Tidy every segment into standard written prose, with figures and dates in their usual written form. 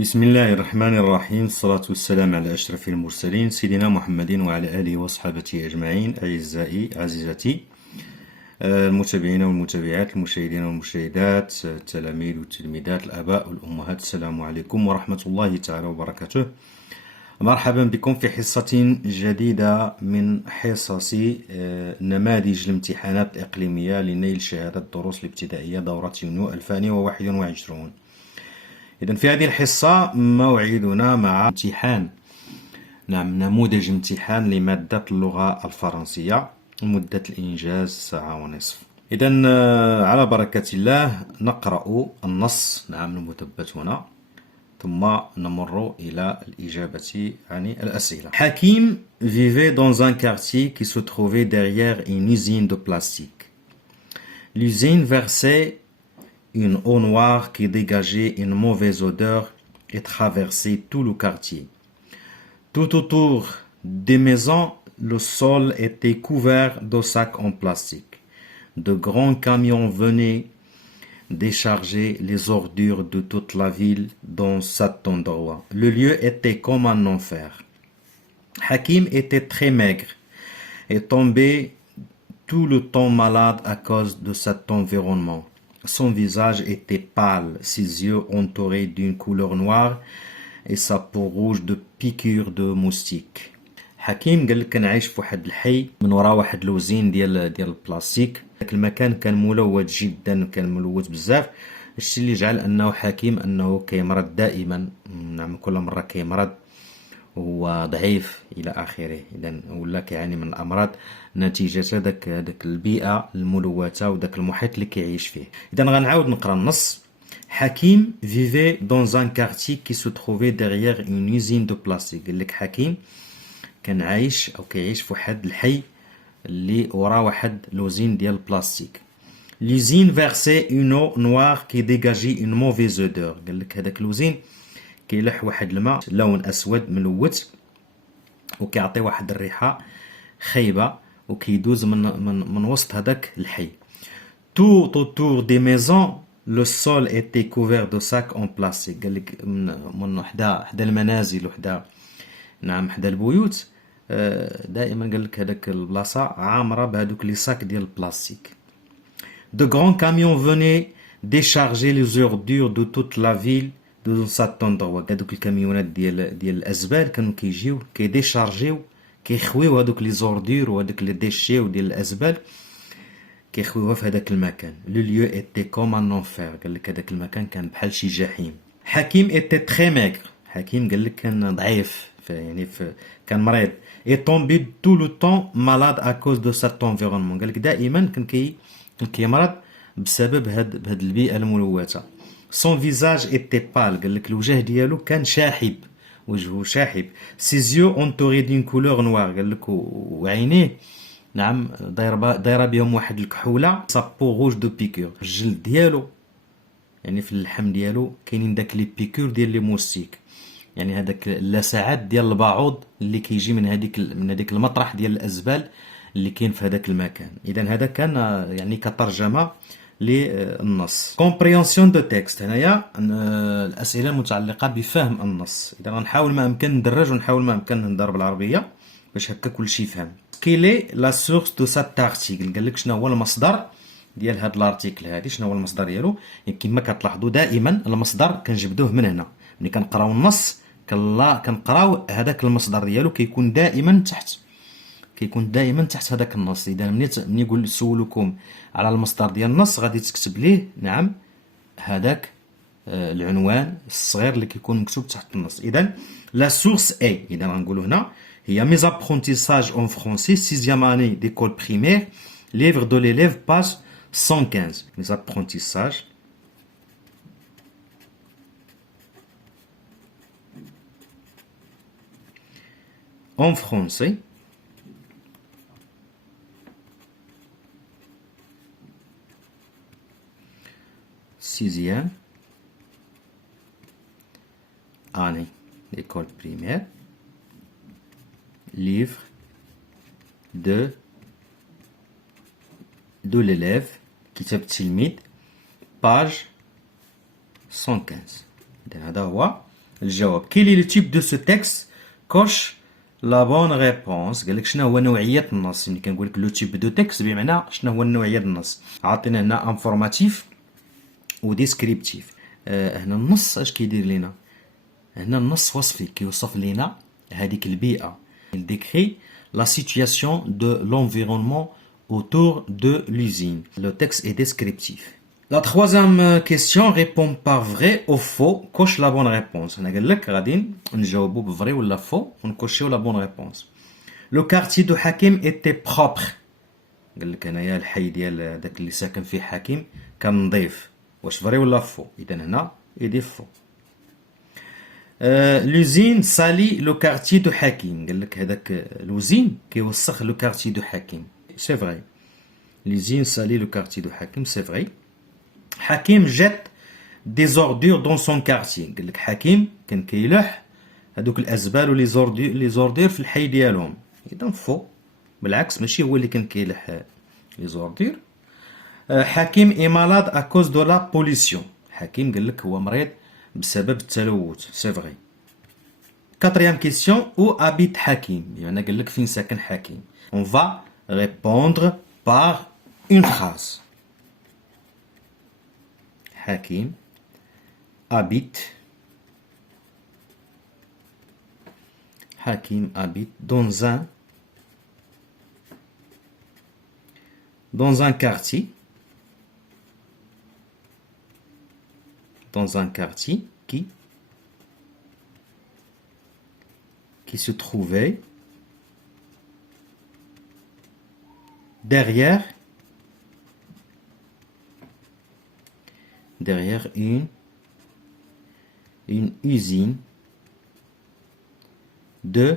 بسم الله الرحمن الرحيم. الصلاة والسلام على أشرف المرسلين سيدنا محمد وعلى آله وصحبه أجمعين. أعزائي عزيزتي المتابعين والمتابعات، المشاهدين والمشاهدات، التلاميذ والتلميذات، الآباء والأمهات، السلام عليكم ورحمة الله تعالى وبركاته. مرحبا بكم في حصة جديدة من حصص نماذج الامتحانات الإقليمية لنيل شهادة الدروس الابتدائية دورة يونيو 2021. إذن في هذه الحصة موعدنا مع نموذج امتحان لمادة اللغة الفرنسية، مدة الإنجاز ساعة ونصف. إذن على بركة الله نقرأ النص المثبت هنا، ثم نمر إلى الإجابة عن الأسئلة. حكيم vivait dans un quartier qui se trouvait derrière une usine de plastique. L'usine versait une eau noire qui dégageait une mauvaise odeur et traversait tout le quartier. Tout autour des maisons, le sol était couvert de sacs en plastique. De grands camions venaient décharger les ordures de toute la ville dans cet endroit. Le lieu était comme un enfer. Hakim était très maigre et tombait tout le temps malade à cause de cet environnement. Son visage était pâle, ses yeux entourés d'une couleur noire et sa peau rouge de piqûres de moustiques. حكيم قال لك كان عايش في واحد الحي من وراء واحد لوزين ديال البلاستيك. داك المكان كان ملوث جدا، كان ملوث بزاف، الشيء اللي جعل انه حكيم انه كيمرض دائما. كل مره كيمرض وهو ضعيف الى اخره. اذا ولا كيعاني من الامراض نتيجه داك البيئه الملوثه وداك المحيط اللي كيعيش فيه. اذا غنعاود نقرا النص. حكيم vivait dans un quartier qui se trouvait derrière une usine de plastique. قال لك حكيم كان عايش او كيعيش في واحد الحي اللي وراه واحد لوزين ديال البلاستيك. L'usine versait une eau noire qui dégageait une mauvaise odeur. قال لك هذاك لوزين كيلح واحد الماء لون اسود ملوث وكيعطي واحد الريحه خايبه وكيدوز من وسط هذاك الحي. Tout autour des maisons, le sol était couvert de sacs en plastique. قال لك من حدا المنازل وحدا حدا البيوت دائما قال لك هذاك البلاصه عامره بهذوك لي ساك ديال البلاستيك. De grands camions venaient décharger les ordures de toute la ville dans cet endroit. هذوك الكاميونات ديال الازبال كانوا كيجيو كيديشارجيو كيخويو هذوك لي زوردور وهذوك لي ديشي وديال الازبال كيخويوها في هذاك المكان. لو ليو ايتي كوم ان انفير. قال لك هذاك المكان كان بحال شي جحيم. حكيم ايتي تري ميغر. حكيم قال لك كان ضعيف، كان مريض. اي تومبي تو لو طون مالاد ا كوز دو سات انفيرونمون. قال لك دائما كان كيمرض بسبب هاد البيئه الملوثه. سون فيزاج ايتي بال. قال لك الوجه ديالو كان شاحب، وجهه شاحب. سيزيو اونتوري دين كولور نوار. قال لك وعينيه دايره بهم واحد الكحوله. سابو روج دو بيكور. الجلد ديالو يعني في اللحم ديالو كاينين داك لي بيكور ديال لي موستيك، يعني هذاك اللسعات ديال البعوض اللي كيجي من هذيك المطرح ديال الازبال اللي كاين في هذاك المكان. اذا هذا كان يعني كترجمه للنص. كومبريهنسيون دو تكست. هنايا الاسئله المتعلقه بفهم النص. اذا غنحاول ما امكن ندرج ونحاول ما امكن نهضر بالعربيه باش هكا كلشي يفهم. كيلي لا سورس دو سات ارتيكل. قال لك شنو هو المصدر ديال هاد الارتيكل هادي، شنو هو المصدر ديالو. يعني كما كتلاحظوا دائما المصدر كنجبدوه من هنا. ملي كنقراو النص كنقراو هذاك المصدر ديالو كيكون دائما تحت هذاك النص. اذا ملي يقول سولكم على المصدر ديال النص غادي تكتب ليه هذاك العنوان الصغير اللي كيكون مكتوب تحت النص. اذا لا سورس اي. اذا غنقولوا هنا هي ميز ابرونتيساج اون فرونسي 6e année d'école primaire, livre de l'élève page 115. ميز ابرونتيساج en français, sixième année d'école primaire, livre de l'élève, كتاب التلميذ, page 115. هذا هو الجواب. Quel est le type de ce texte? Coche la bonne réponse. قال لك شنو هو نوعية النص. ملي كنقول لك لو تيب دو تكست بمعنى شنو هو النوعية ديال النص. عاطينا هنا انفورماتيف و ديسكريبتيف. هنا النص اش كيدير لينا؟ هنا النص وصفي كيوصف لينا هذيك البيئة. Il décrit la situation de l'environnement autour de l'usine. Le texte est descriptif. La troisième question répond par vrai ou faux. Coche la bonne réponse. أنا قال لك غادي نجاوبو بفري ولا فو ونكوشيو la bonne réponse. Le quartier de Hakim était propre. قال لك هنايا الحي ديال داك اللي ساكن فيه حكيم كان نظيف. واش فري ولا فو؟ إذا هنا يدي فو. L'usine salit le quartier de Hakim. قال لك هذاك l'usine كيوسخ le quartier de Hakim. C'est vrai. L'usine salit le quartier de Hakim, c'est vrai. Hakim jette des ordures dans son quartier. قال لك حكيم كان كيلوح هذوك الازبال ولي زوردير في الحي ديالهم. اذا فو. بالعكس ماشي هو اللي كان كيلوح لي زوردير. حكيم est malade à cause de la pollution. حكيم قال لك هو مريض بسبب التلوث. سي فري. Quatrième question, où habite Hakim? يعني قال لك فين ساكن حكيم. On va répondre par une phrase. Hakim habite dans un quartier qui se trouvait derrière une usine de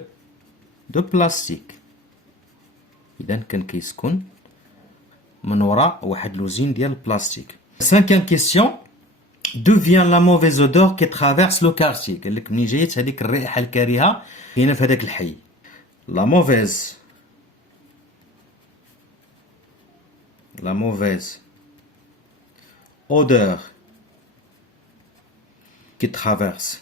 plastique. إذا كان كيسكن من وراء واحد l'usine ديال البلاستيك. Cinquième question. D'où vient la mauvaise odeur qui traverse le quartier? قال لك منين جايت هذيك الرائحة الكريهة كاينة في هذاك الحي. La mauvaise odeur qui traverse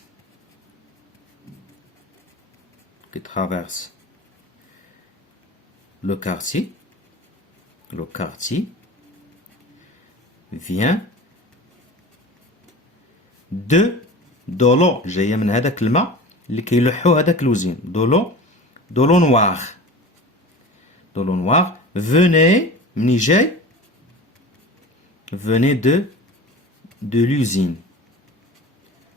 le quartier vient de l'eau جايه من هذاك الماء اللي كيلوحو هذاك لوزين. de l'eau noire venait مني جاي venait de l'usine.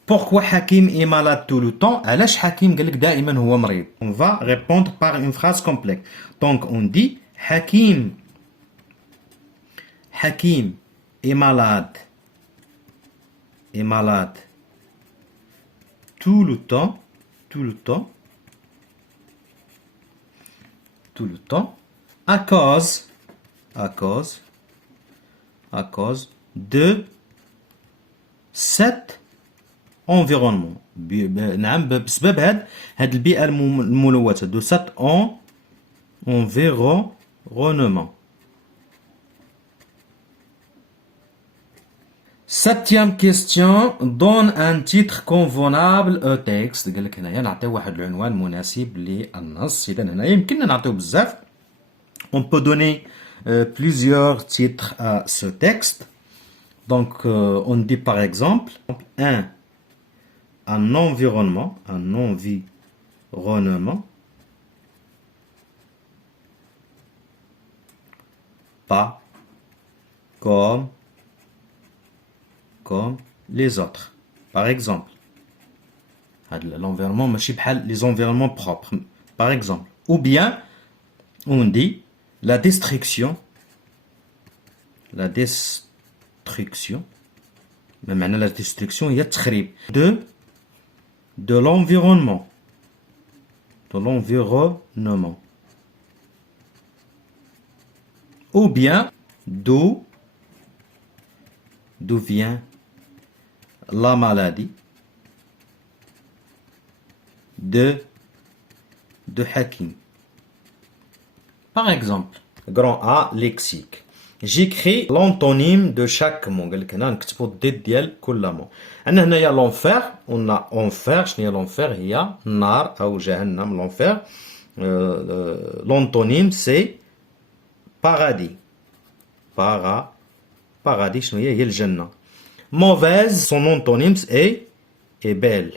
Pourquoi Hakim est malade tout le temps? علاش حكيم قال لك دائما هو مريض. On va répondre par une phrase complète. Donc on dit Hakim est malade tout le temps à cause de cet environnement. نعم بسبب هاد البيئة الملوثة. de cet environnement. Septième question. Donne un titre convenable au texte. قال لك هنايا نعطيو واحد العنوان مناسب للنص. إذا هنايا يمكننا نعطيو بزاف. On peut donner plusieurs titres à ce texte. Donc on dit par exemple un environnement pas comme les autres. Par exemple, l'environnement ماشي بحال les environnements propres. Par exemple, ou bien on dit la destruction بمعنى la destruction هي التخريب de l'environnement. Ou bien d'où vient la maladie de Hakim. Par exemple, grand A, lexique. j'écris l'antonyme de chaque mot. قال لك هنا نكتبوا الضد ديال كل مو. عندنا هنايا l'enfer. On a enfer. شنو هي l'enfer؟ هي النار أو جهنم. l'enfer. L'antonyme c'est paradis. Paradis شنو هي الجنة. Mauvaise, son antonyme est belle.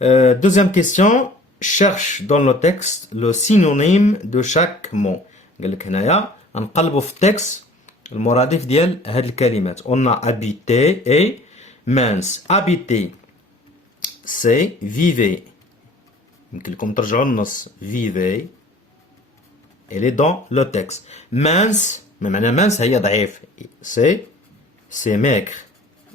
Deuxième question, cherche dans le texte le synonyme de chaque mot. قال لك هنايا نقلبوا في التكست المرادف ديال هاد الكلمات. On a habité et mince. Habiter c'est vivre. يمكن لكم ترجعوا النص. Vivre. Elle est dans le texte. Mince, ما معنى mince هي ضعيف. C'est maigre.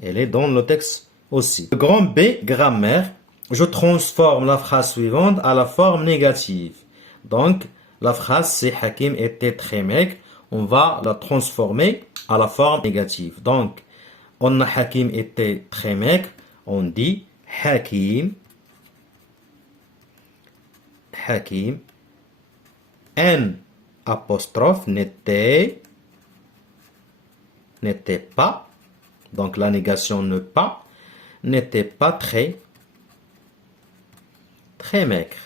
Elle est dans le texte aussi. Le grand B, grammaire. Je transforme la phrase suivante à la forme négative. Donc, la phrase c'est Hakim était très maigre. On va la transformer à la forme négative. Donc, on a Hakim était très maigre. On dit Hakim N apostrophe n'était pas, donc la négation ne pas, n'était pas très maigre.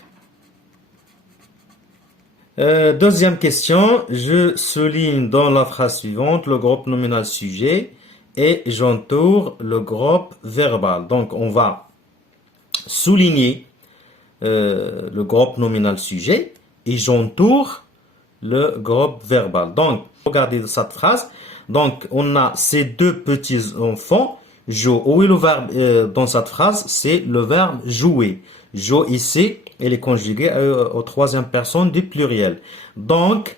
Deuxième question, je souligne dans la phrase suivante le groupe nominal sujet et j'entoure le groupe verbal. Donc on va souligner le groupe nominal sujet et j'entoure le groupe verbal. Donc, regardez cette phrase. Donc, on a ces deux petits enfants. Où est le verbe dans cette phrase? C'est le verbe jouer. Jouer ici, il est conjugué aux troisième personne du pluriel. Donc,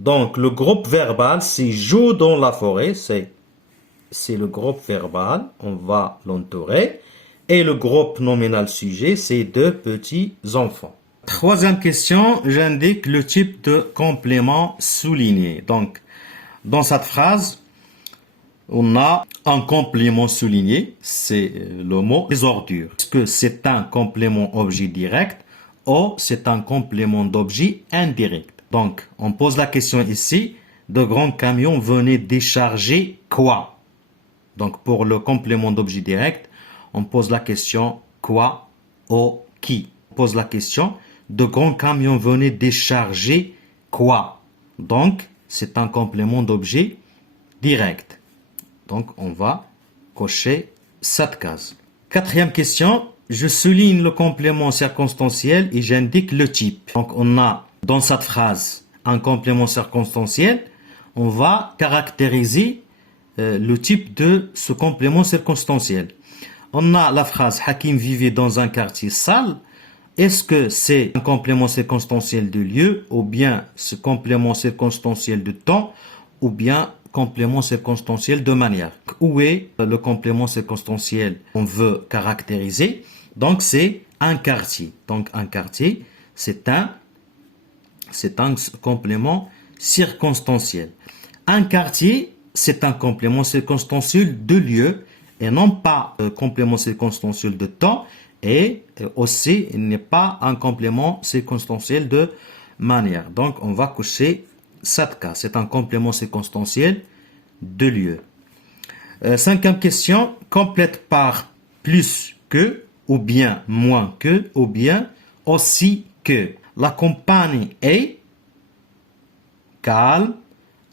le groupe verbal, c'est joue dans la forêt. C'est le groupe verbal. On va l'entourer. Et le groupe nominal sujet, c'est deux petits enfants. Troisième question, j'indique le type de complément souligné. Donc, dans cette phrase, on a un complément souligné, c'est le mot les ordures. Est-ce que c'est un complément objet direct ou c'est un complément d'objet indirect? Donc, on pose la question ici, de grands camions venaient décharger quoi? Donc, pour le complément d'objet direct, on pose la question quoi ou qui? On pose la question de grands camions venaient décharger quoi? Donc, c'est un complément d'objet direct. Donc, on va cocher cette case. Quatrième question, je souligne le complément circonstanciel et j'indique le type. Donc, on a dans cette phrase un complément circonstanciel. On va caractériser le type de ce complément circonstanciel. On a la phrase Hakim vivait dans un quartier sale. Est-ce que c'est un complément circonstanciel de lieu ou bien ce complément circonstanciel de temps ou bien complément circonstanciel de manière? Où est le complément circonstanciel qu'on veut caractériser? Donc c'est un quartier. Donc un quartier, c'est un complément circonstanciel. Un quartier, c'est un complément circonstanciel de lieu et non pas complément circonstanciel de temps, et aussi il n'est pas un complément circonstanciel de manière. Donc on va cocher cette case. C'est un complément circonstanciel de lieu. Cinquième question, complète par plus que, ou bien moins que, ou bien aussi que. La campagne est calme,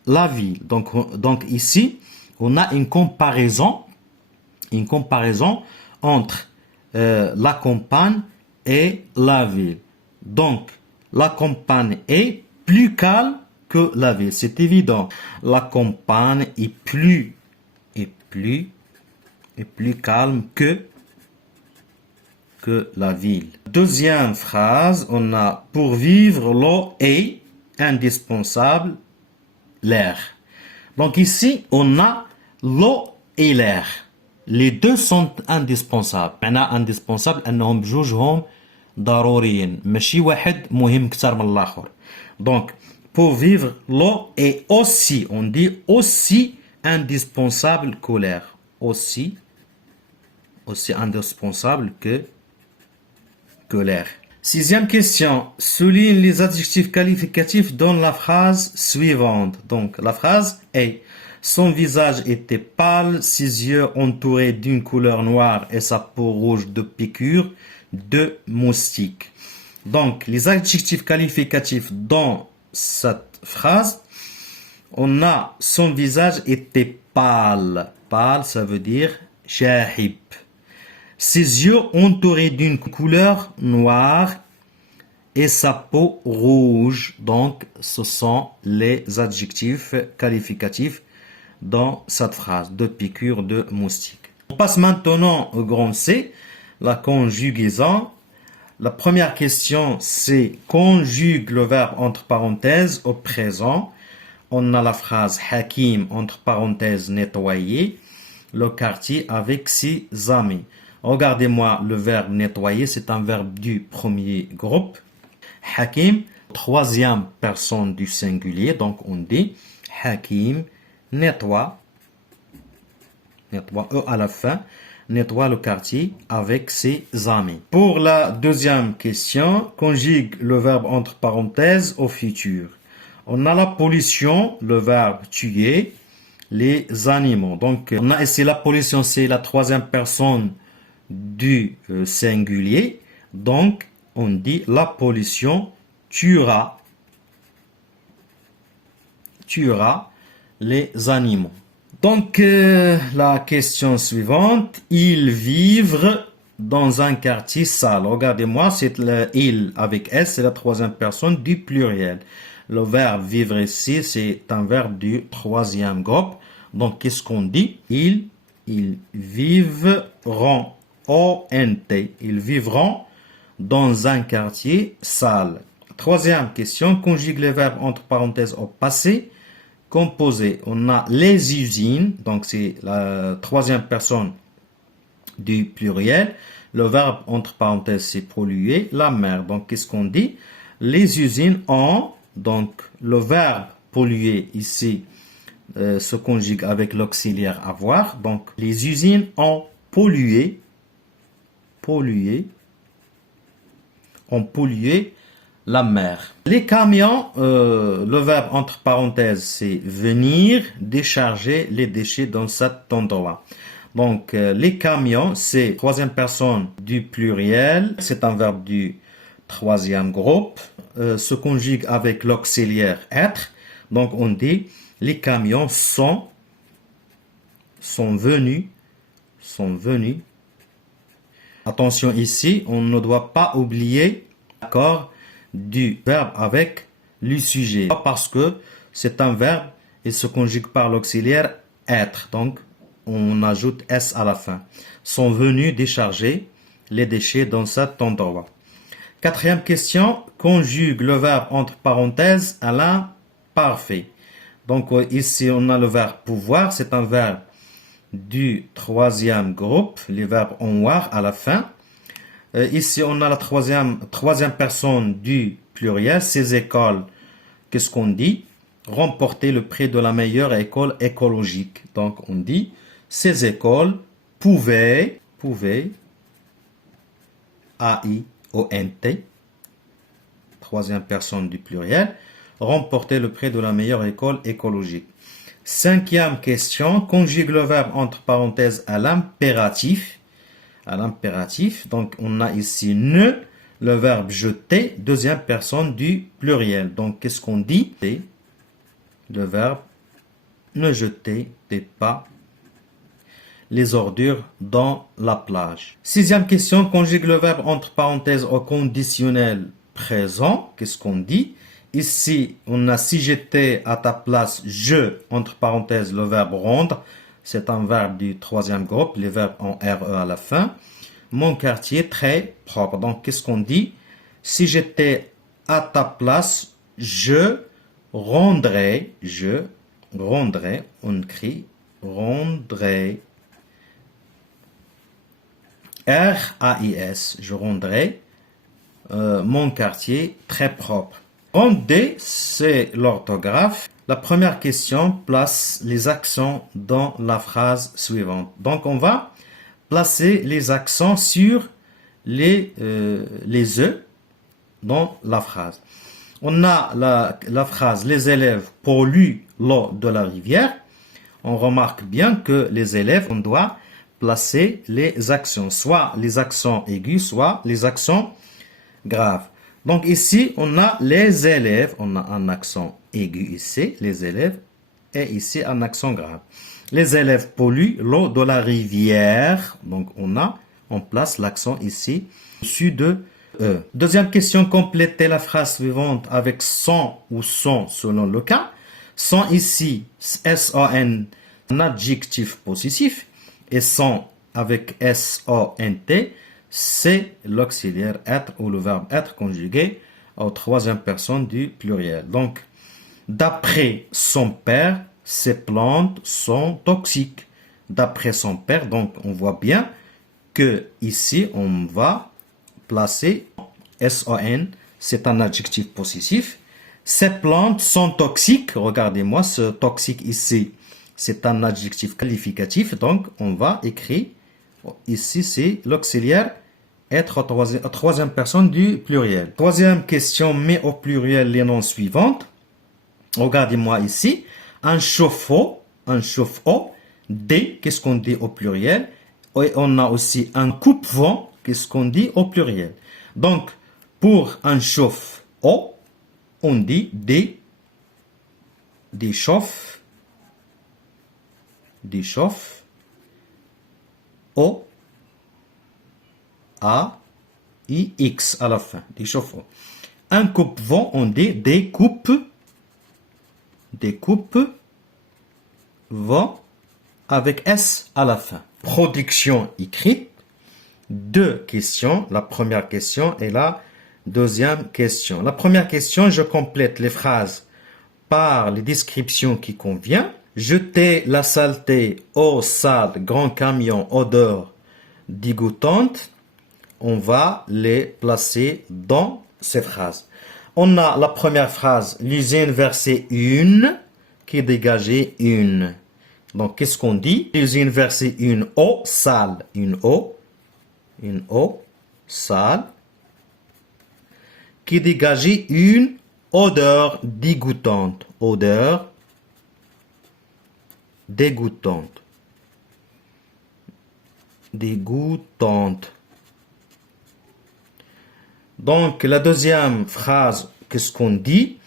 la ville. Donc ici, on a une comparaison entre la campagne et la ville. Donc, la campagne est plus calme que la ville. C'est évident. La campagne est plus calme que la ville. Deuxième phrase, on a pour vivre l'eau est indispensable l'air. Donc ici, on a l'eau et l'air. Les deux sont indispensables. معنى indispensable أنهم بجوجهم ضروريين. ماشي واحد مهم كتر من الآخر. Donc, pour vivre, l'eau est aussi, on dit aussi indispensable que l'air. Aussi indispensable que l'air. Sixième question. Souligne les adjectifs qualificatifs dans la phrase suivante. Donc, la phrase est: son visage était pâle, ses yeux entourés d'une couleur noire et sa peau rouge de piqûres de moustiques. Donc, les adjectifs qualificatifs dans cette phrase, on a son visage était pâle. Pâle, ça veut dire shahib. Ses yeux entourés d'une couleur noire et sa peau rouge. Donc, ce sont les adjectifs qualificatifs dans cette phrase de piqûre de moustique. On passe maintenant au grand C, la conjugaison. La première question, c'est conjugue le verbe entre parenthèses au présent. On a la phrase Hakim entre parenthèses nettoyer le quartier avec ses amis. Regardez-moi le verbe nettoyer, c'est un verbe du premier groupe. Hakim, troisième personne du singulier, donc on dit Hakim nettoie E à la fin, nettoie le quartier avec ses amis. Pour la deuxième question, conjugue le verbe entre parenthèses au futur. On a la pollution, le verbe tuer, les animaux. Donc, on a ici la pollution, c'est la troisième personne du singulier. Donc, on dit la pollution tuera les animaux. Donc, la question suivante, ils vivent dans un quartier sale. Regardez-moi, c'est le il avec S, c'est la troisième personne du pluriel. Le verbe vivre ici, c'est un verbe du troisième groupe. Donc, qu'est-ce qu'on dit? Ils vivront. O-N-T. Ils vivront dans un quartier sale. Troisième question, conjugue les verbes entre parenthèses au passé composé. On a les usines, donc c'est la troisième personne du pluriel. Le verbe entre parenthèses, c'est polluer, la mer. Donc, qu'est-ce qu'on dit? Les usines ont, donc le verbe polluer ici se conjugue avec l'auxiliaire avoir. Donc, les usines ont pollué la mer. Les camions, le verbe entre parenthèses, c'est venir décharger les déchets dans cet endroit. Donc, les camions, c'est troisième personne du pluriel, c'est un verbe du troisième groupe, se conjugue avec l'auxiliaire être. Donc, on dit, les camions sont venus. Attention ici, on ne doit pas oublier l'accord du verbe avec le sujet. Parce que c'est un verbe, il se conjugue par l'auxiliaire être. Donc, on ajoute S à la fin. Sont venus décharger les déchets dans cet endroit. Quatrième question, conjugue le verbe entre parenthèses à l'imparfait. Donc, ici, on a le verbe pouvoir. C'est un verbe du troisième groupe, les verbes avoir à la fin. Ici, on a la troisième personne du pluriel, ces écoles. Qu'est-ce qu'on dit? Remporter le prix de la meilleure école écologique. Donc, on dit, ces écoles pouvaient, A-I-O-N-T, troisième personne du pluriel, remporter le prix de la meilleure école écologique. Cinquième question, conjugue le verbe entre parenthèses à l'impératif. Donc, on a ici ne, le verbe jeter, deuxième personne du pluriel. Donc, qu'est-ce qu'on dit? Le verbe ne jetez pas les ordures dans la plage. Sixième question, conjugue le verbe entre parenthèses au conditionnel présent. Qu'est-ce qu'on dit? Ici, on a si j'étais à ta place, je, entre parenthèses, le verbe rendre. C'est un verbe du troisième groupe, les verbes en RE à la fin. Mon quartier très propre. Donc, qu'est-ce qu'on dit? Si j'étais à ta place, je rendrais, on écrit, rendrais, R-A-I-S, je rendrais mon quartier très propre. Rendez, c'est l'orthographe. La première question place les accents dans la phrase suivante. Donc, on va placer les accents sur les E dans la phrase. On a la phrase « Les élèves polluent l'eau de la rivière ». On remarque bien que les élèves, on doit placer les accents, soit les accents aigus, soit les accents graves. Donc ici, on a les élèves, on a un accent aigu ici, les élèves, et ici un accent grave. Les élèves polluent l'eau de la rivière. Donc on place l'accent ici, au-dessus de E. Deuxième question, complétez la phrase suivante avec son ou son selon le cas. Son ici, S-O-N, un adjectif possessif. Et son avec S-O-N-T, c'est l'auxiliaire être ou le verbe être conjugué aux troisième personne du pluriel. Donc, d'après son père, ces plantes sont toxiques. D'après son père, donc on voit bien que ici on va placer S-O-N, c'est un adjectif possessif. Ces plantes sont toxiques. Regardez-moi, ce toxique ici, c'est un adjectif qualificatif. Donc on va écrire, ici c'est l'auxiliaire être à troisième personne du pluriel. Troisième question, met au pluriel les noms suivants. Regardez-moi ici, un chauffe-eau, des, qu'est-ce qu'on dit au pluriel? Et on a aussi un coupe-vent, qu'est-ce qu'on dit au pluriel? Donc, pour un chauffe-eau, on dit des chauffe, eau, A-I-X à la fin, des chauffe-eau. Un coupe-vent, on dit des coupes-vent avec S à la fin. Production écrite. Deux questions. La première question et la deuxième question. La première question, je complète les phrases par les descriptions qui conviennent. Jeter la saleté au sale grand camion odeur dégoûtante. On va les placer dans ces phrases. On a la première phrase, l'usine versait une, qui dégageait une. Donc, qu'est-ce qu'on dit? L'usine versait une eau sale, une eau sale, qui dégageait une odeur dégoûtante, dégoûtante. Donc, la deuxième phrase, qu'est-ce qu'on dit?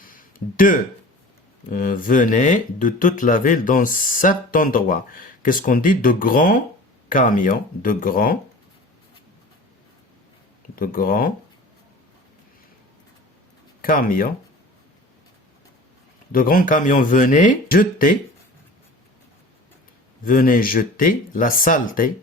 Venez de toute la ville dans cet endroit. Qu'est-ce qu'on dit? De grands camions, de grands camions venaient jeter la saleté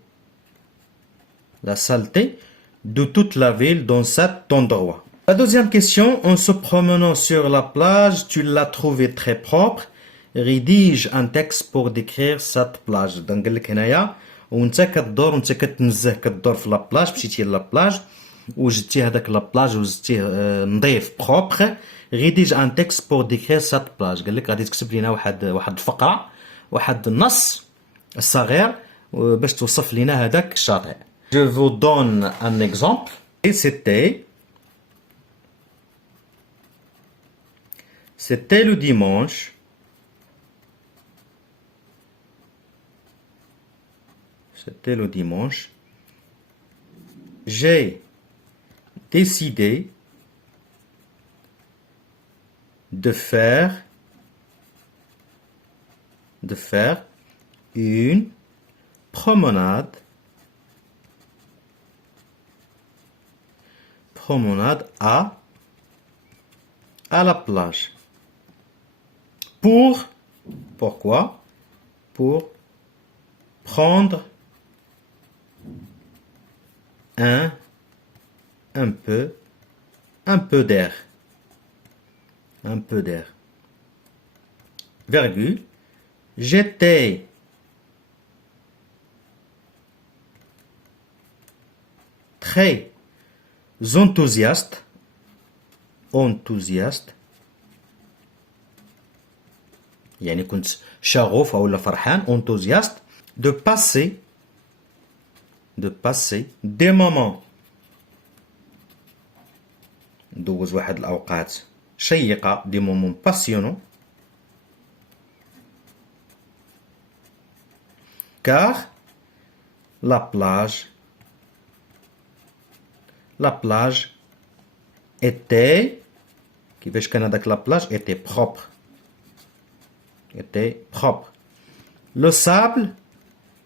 de toute la ville dans cet endroit. La deuxième question, en se promenant sur la plage, tu l'as trouvée très propre. Rédige un texte pour décrire cette plage. Donc, قال لك هنايا وانت كدور وانت كتنزه كدور في لابلاج مشيتي لابلاج وجدتي هذاك لابلاج وجدتيه نظيف بروبر. rédige un texte pour décrire cette plage. قال لك غادي تكتب لينا واحد الفقره واحد النص الصغير باش توصف لينا هذاك الشاطئ. Je vous donne un exemple. Et c'était le dimanche. J'ai décidé de faire une promenade à la plage. Pourquoi? Pour prendre un peu d'air. Virgule. J'étais très enthousiaste يعني كنت شغوف ولا فرحان enthousiaste de passer des moments ندوز واحد الأوقات شيقة دي مومون باسيونون. car la plage était كيفاش كان هذاك لا بلاج était propre. le sable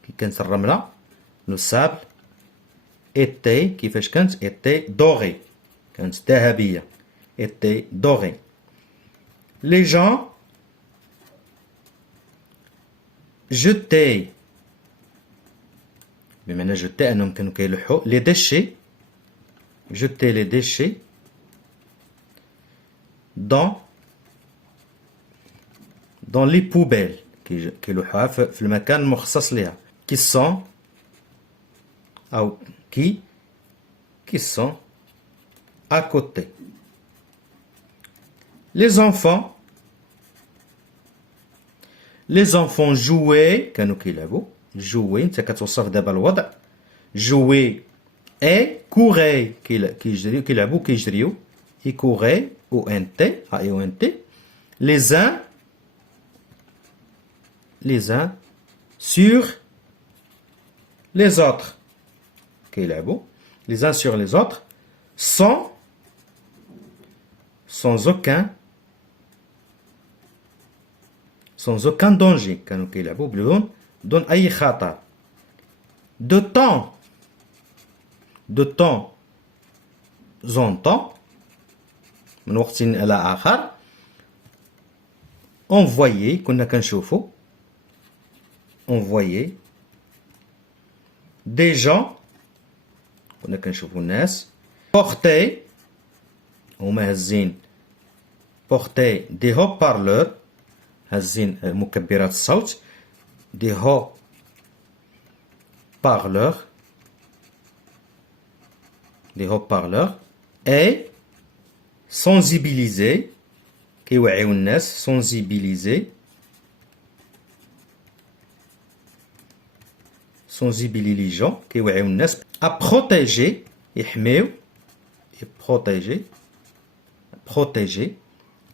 كي كانت الرملة le sable était كيفاش كانت était doré كانت ذهبية était doré. les gens jetaient بمعنى jeter أنهم كانوا كيلوحوا les déchets jeter les déchets dans les poubelles كيلوحوها في المكان المخصص لها qui sont أو qui sont à côté. les enfants jouaient كانوا كيلعبوا jouer انت كتوصف دابا الوضع jouer et courir كيجريو كيلعبوا كيجريو et courir او ان تي les uns sur les autres كيلعبوا les uns sur les autres sans aucun danger كانوا كيلعبوا بدون أي خطر. de temps en temps من وقت إلى آخر on voyait كنا كنشوفوا on voyait des gens كنا كنشوفوا الناس porter هما هازين porter des haut-parleurs هازين مكبرات الصوت des haut-parleurs et sensibiliser كيوعيو الناس sensibiliser les gens كيوعيو الناس à protéger يحميو protéger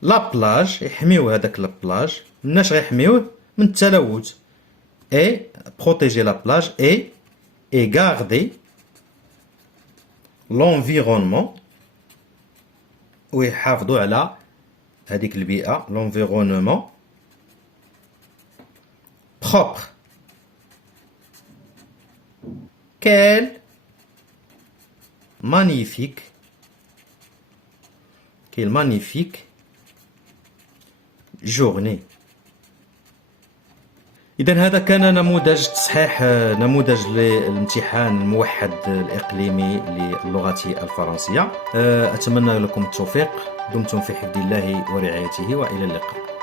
la plage يحميو هذاك لا بلاج مناش غيحميوه من التلوث et protéger la plage et garder l'environnement ويحافظوا على هذيك البيئة l'environnement propre. quelle magnifique journée. إذا هذا كان نموذج تصحيح نموذج للامتحان الموحد الإقليمي للغة الفرنسية. أتمنى لكم التوفيق. دمتم في حفظ الله ورعايته وإلى اللقاء.